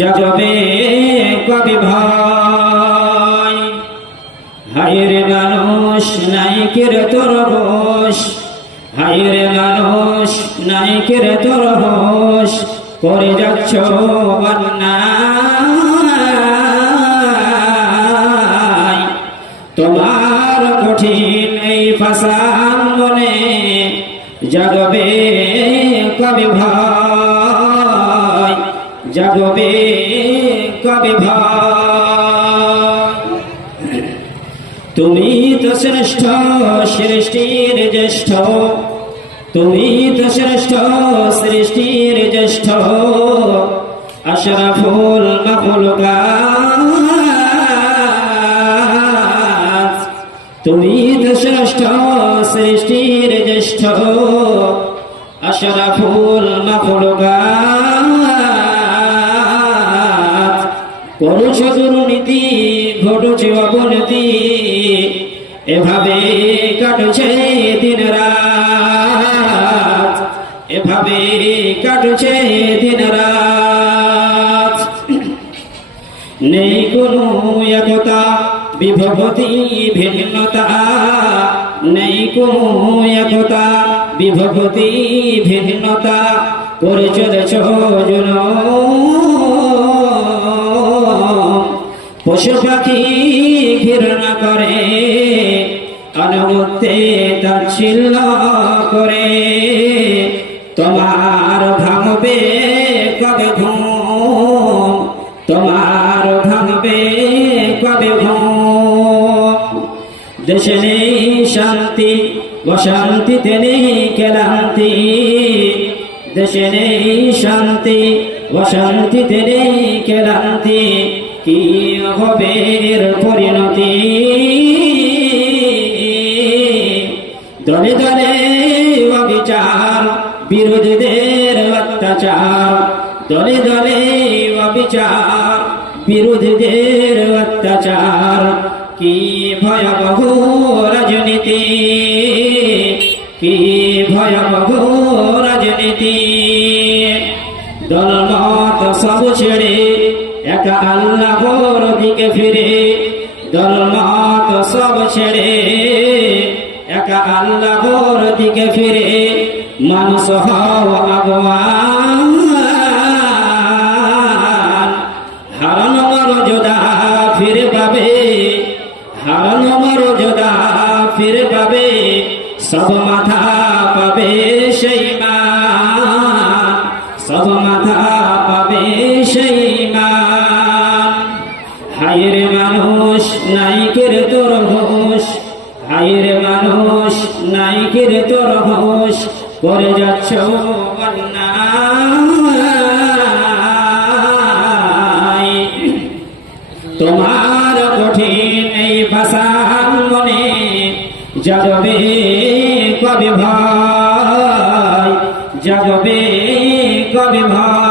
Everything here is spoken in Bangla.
জাগবে কবি ভয়। হায়রে মানুষ নাইকের তোর হোশ, হায়রে মানুষ নাইকের তোর হোশ, করে যাচ্ছ অন্যায়। তোমার কঠিন এই ফাসান মনে জাগবে কবি ভয়, জাগবে কবি ভয়। তুমি তো শ্রেষ্ঠ সৃষ্টির জ্যেষ্ঠ, তুমি তো শ্রেষ্ঠ সৃষ্টির জ্যেষ্ঠ, আশরাফুল মাখলুকাত। তুমি তো শ্রেষ্ঠ সৃষ্টির জ্যেষ্ঠ, আশরাফুল মাখলুকাত। করছ দুর্নীতি ঘটছে অবনতি, এভাবে কাটছে দিন রাত, এভাবে কাটছে দিন রাত। নেই কোনো একতা বিভক্তি ভিন্নতা, নেই কোনো একতা বিভক্তি ভিন্নতা, করে চলেছ জুলুম। পশু পাখি ঘৃণা করে, অনুমতে তাচ্ছিল্য করে, তোমার ভাঙবে কবে ঘুম, তোমার ভাঙবে কবে ঘুম। দেশে নেই শান্তি, অশান্তিতে নেই ক্লান্তি, দেশে নেই শান্তি, অশান্তিতে নেই ক্লান্তি, কি হবে এর পরিণতি। দলে দলে অবিচার, বিরোধীদের অত্যাচার, দলে দলে অবিচার, বিরোধীদের অত্যাচার, কি ভয়াবহ রাজনীতি, কি ভয়াবহ রাজনীতি। দলমত সব ছেড়ে একা আল্লাহর দিকে ফিরে, দলমত সব ছেড়ে একা আল্লাহর দিকে ফিরে, মানুষ হও আগুয়ান। হারানো মর্যাদা ফিরে পাবে, হারানো মর্যাদা ফিরে পাবে, সব মাথা পাবে সেই মান, সব মাথা পাবে সেই মান। হায়রে মানুষ নাইকের তোর হোশ, হায়রে মানুষ নাইকের তোর হোশ, করে যাচ্ছ অন্যায়। তোমার কঠিন এই ভাষার মনে জাগবে কবি ভয়, জাগবে কবি ভয়।